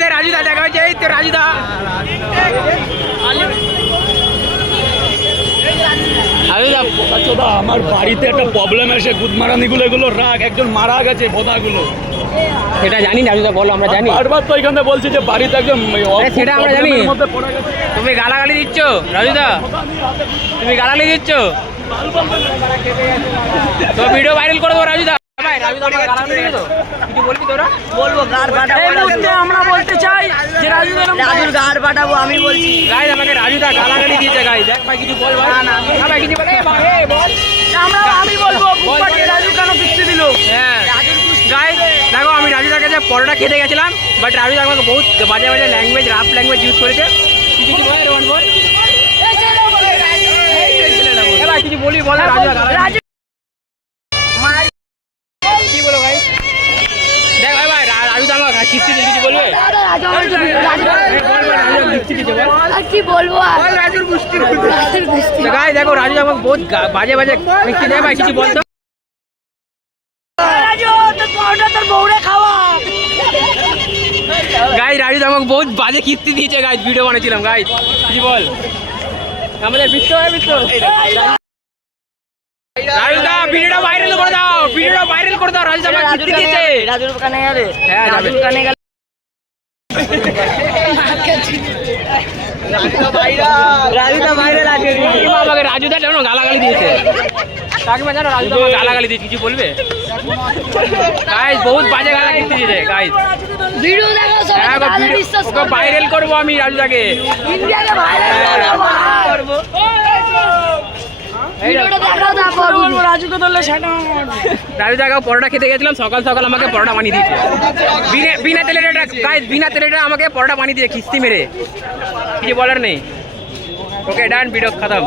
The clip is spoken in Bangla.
আমাদের রাজুদা দেখা হয়েছে, এই তো রাজুদা। আমার বাড়িতে একটা প্রবলেম এসে গুদমারানিগুলো এগুলো রাখ, একজন মারা গেছে বোধাগুলো। সেটা জানি না রাজুদা, বলো আমরা জানি। বারবার তো এখানে বলছি যে বাড়িতে একজন সেটা আমরা জানি। তুমি গালাগালি দিচ্ছ রাজুদা, তুমি গালাগালি দিচ্ছ তো ভিডিও ভাইরাল করে দেবো রাজুদা। আমরা বলতে চাই যে রাজুর গাড় পাঠাবো, আমি বলছি গাইজ আমাকে রাজুদা গালাগালি দিয়েছে। গাইজ দেখ ভাই কিছু বল ভাই। না ভাই কিছু বলে বল। আমি বলবো রাজু কেন কিস্তি দিল। হ্যাঁ গাইজ দেখো, আমি রাজুদার কাছে পরোটা খেতে গেছিলাম, বাট রাজুদা আমাকে বহুত বাজে বাজে ল্যাঙ্গুয়েজ, রাফ ল্যাঙ্গুয়েজ ইউজ করেছে। কিছু বল রোহন বল, কিছু বলি বল রাজুদা গালাগালি কি বলো ভাই। দেখ ভাই ভাই রাজুদা আমাকে কিস্তি দিয়ে কিছু বলবে, কি বলবো গাইজ দেখো রাজুদা আমাকে বহুত বাজে বাজে কিস্তি দেয় ভাই, কিছু বলতো। গাইজ রাজুদা আমাকে বহুত বাজে কিস্তি দিয়েছে। গাইজ ভিডিও বানিয়েছিলাম। গাইজ কিছু বল। আমাদের বিশ্ব রাজুদা ভিডিওটা ভাইরাল করে দাও, ভিডিওটা ভাইরাল করে দাও। রাজুদা আমাকে কিস্তি দিয়েছে। রাজুর কানে গেলে, হ্যাঁ রাজুর কানে গেলে রাজুদা ভাইরাল আছে। আমাকে রাজুদা জানো গালাগালি দিয়েছে। কাকিমা জানো রাজুদা আমাকে গালাগালি দিয়েছে, কিছু বলবে। গাইজ বহুত বাজে গালা কিস্তি দিয়েছে। গাইজ ভিডিও দেখো সবাই, হ্যাঁ তাহলে বিশ্বাস ওকে ভাইরাল করবো আমি রাজুদাকে। ইন্ডিয়াকে ভাইরাল করব। ভিডিওটা দেখাও, তারপর বলবো রাজুকে ধরলে সেটা রাজুদাকে পরোটা খেতে গেছিলাম, সকাল সকাল আমাকে পরোটা বানিয়ে দিয়েছে বিনা তেলের। গাইজ বিনা তেলের আমাকে পরোটা বানিয়ে দিয়ে কিস্তি মেরে, কিছু বলার নেই। ওকে ডান, ভিডিও খতম।